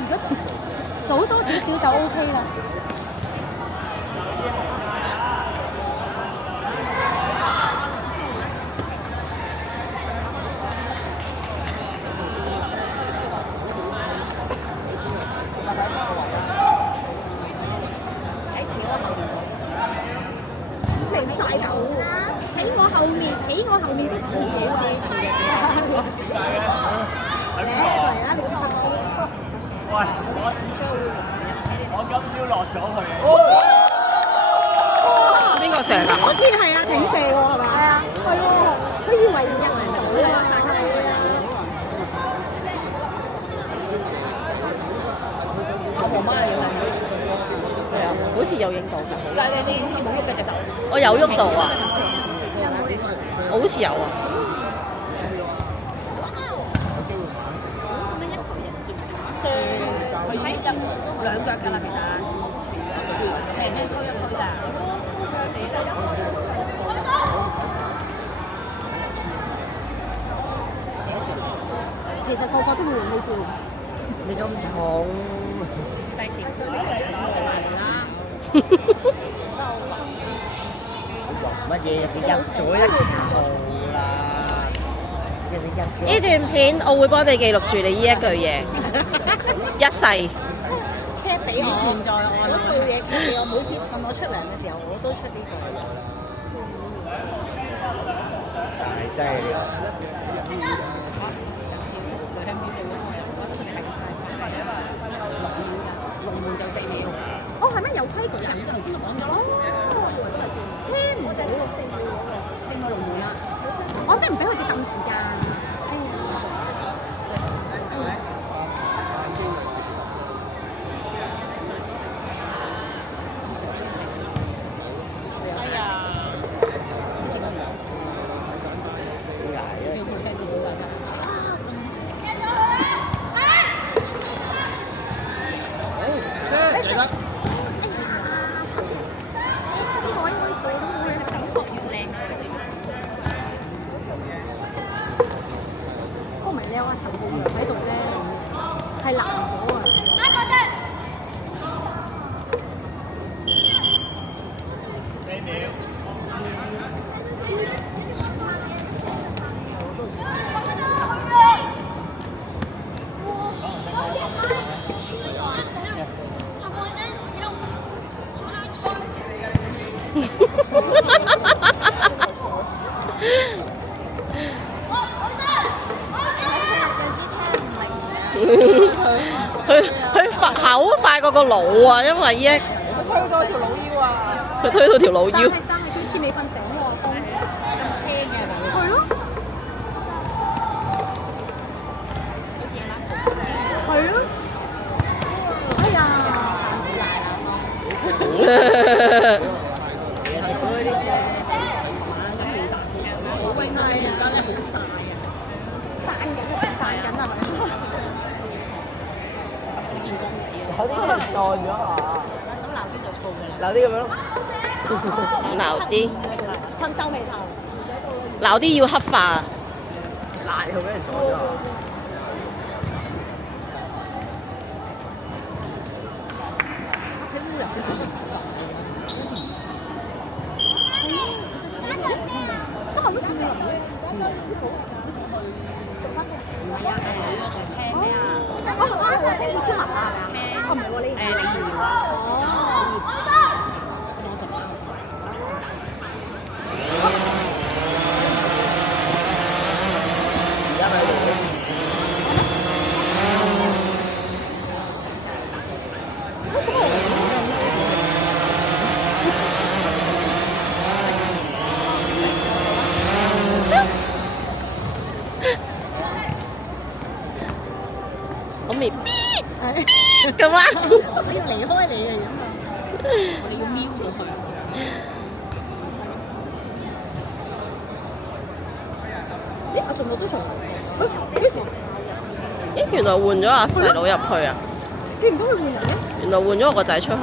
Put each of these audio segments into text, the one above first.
如果早多少少就 OK 啦。離晒頭啦！喺我後面都好嘢喂，我今朝落咗去。邊個上啊？好似係啊，挺射喎，係咪？係啊，係喎，佢以為入唔到啊，大家嚟啊！我媽影啊，係啊，好似有影到㗎。但係你好似冇喐嘅隻手。我有喐到啊！我好似有啊。佢睇入兩腳㗎啦，其實輕輕推一推咋。其實個個都會用呢招。你咁重，第時少少嘅就埋嚟啦。乜嘢事入咗一號啦？呢段片我會幫你記錄住你呢一句嘢，一世。cap 俾我存在我嗰句嘢 cap 俾我，每次問我出糧嘅時候，我都出呢個。係真係。龍門就4秒。哦，係咩有規矩啊？頭先咪講咗咯。聽唔到4秒龍門啦。我真係唔俾佢哋撳時間。係難咗啊！佢口快過個腦啊，因為依一佢推到條老腰啊！佢推到條老腰。但係佢似未瞓醒喎，咁青嘅你。係咯。係咯。哎呀！好威啊！而家咧好曬啊！散緊係咪？有啲人代咗下，咁鬧啲就燥嘅啦。鬧啲咁樣咯。鬧啲，吞皺眉頭。鬧啲要黑化。辣佢俾人代咗下。我未必咁啊！我要離開你嘅樣啊！我哋要瞄到佢。咦？阿順路都上嚟。幾時？咦，原來換咗阿細佬入去啊！見唔到佢換人嘅？原來換咗我個仔出去。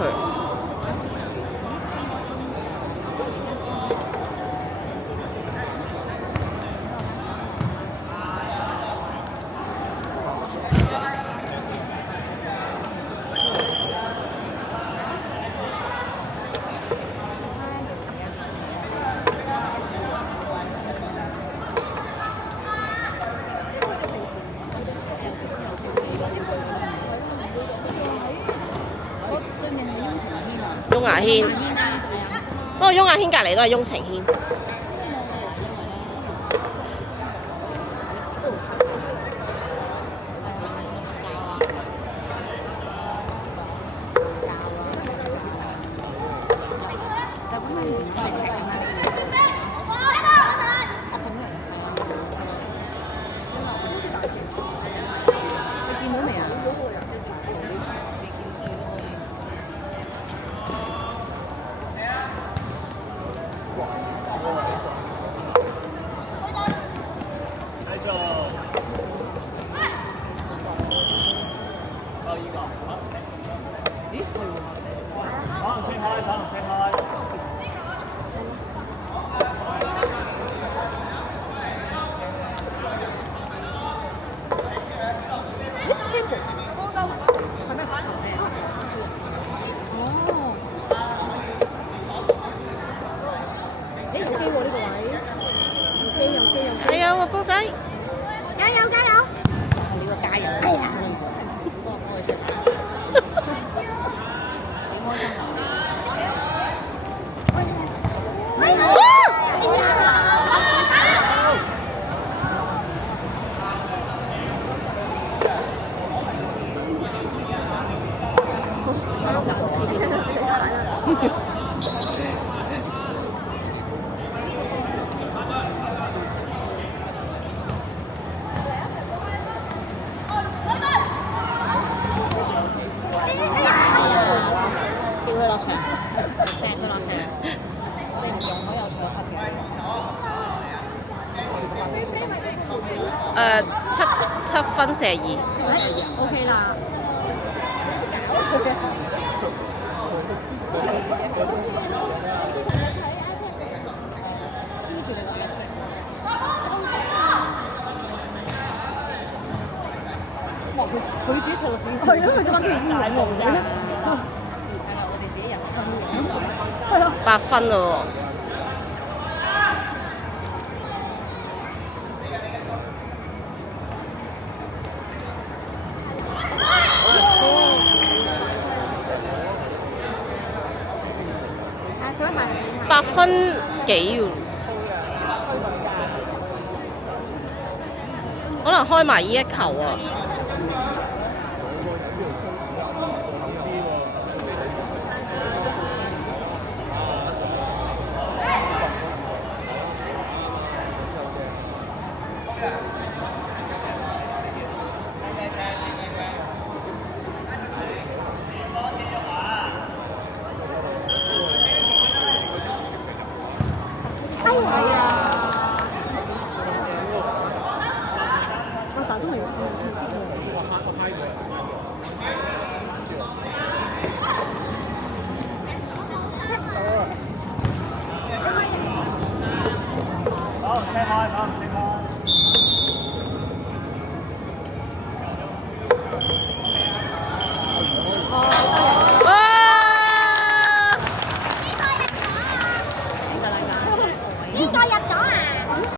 軒，煙啊，不過雍雅軒隔離都係雍晴軒。就咁樣連續踢啊嘛。你見到未啊？繼續。到依個。咦？係喎。可能飛開，可能飛開。係啊，喎，風仔，加油加油！你個加油！哎呀！幫我幫佢食。幾開心啊！叫佢落場，踢佢落場。我哋唔用嗰有坐室嘅。7分射2。OK 啦。黐住你個 iPad。哇！佢自己踢落自己。係咯，佢就揾條烏龍嘅。係啊，我哋自己人真嘅。係咯。8分咯喎。8分幾喎？可能開埋呢一球啊！好，飛開，好，飛開。